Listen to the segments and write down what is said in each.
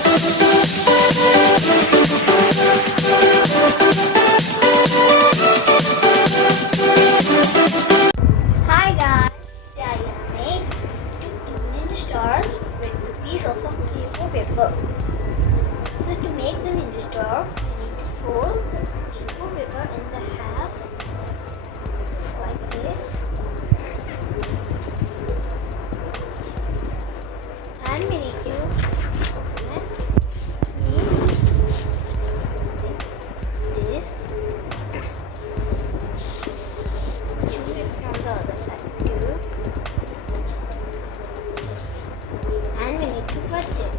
Hi guys, today I'm gonna make 2 ninja stars with a piece of a A4 paper. So to make the ninja star, you need to fold the A4 paper in the half like this, and we need to make this. From the other side too, and we need to twist it.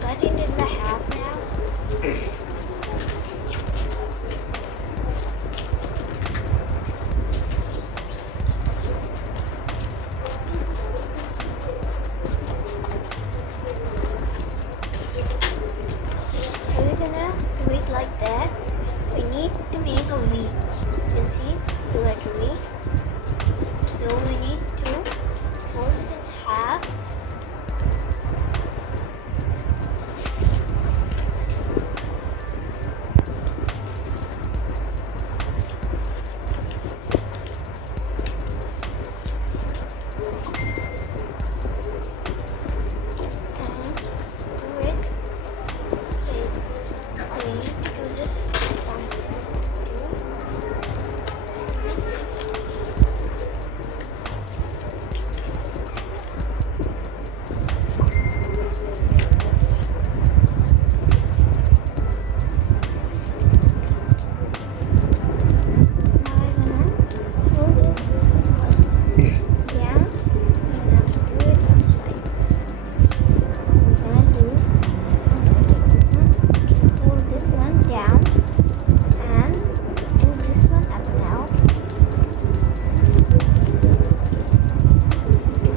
Cut it in the half now. So we're gonna do it like that. We need to make a V. You can see the letter V. So we need to fold it in half.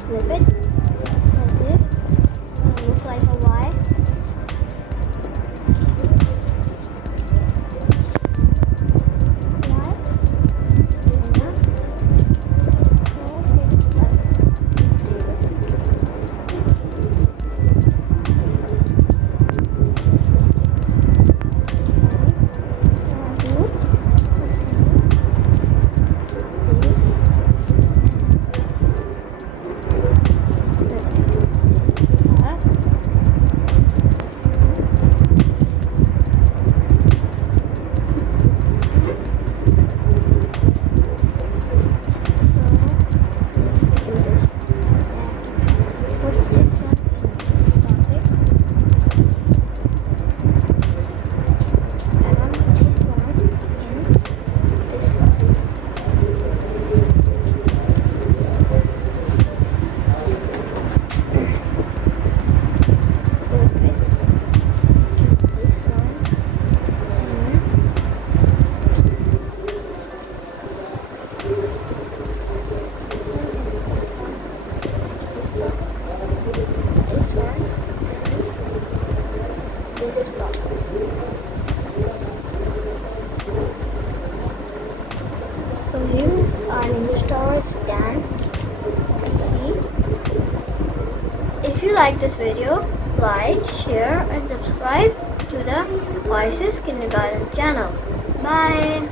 Flip it like this, it'll look like a Y. So here's our ninja star, it's done. You can see. If you like this video, like, share and subscribe to the Oasis Kindergarten channel. Bye!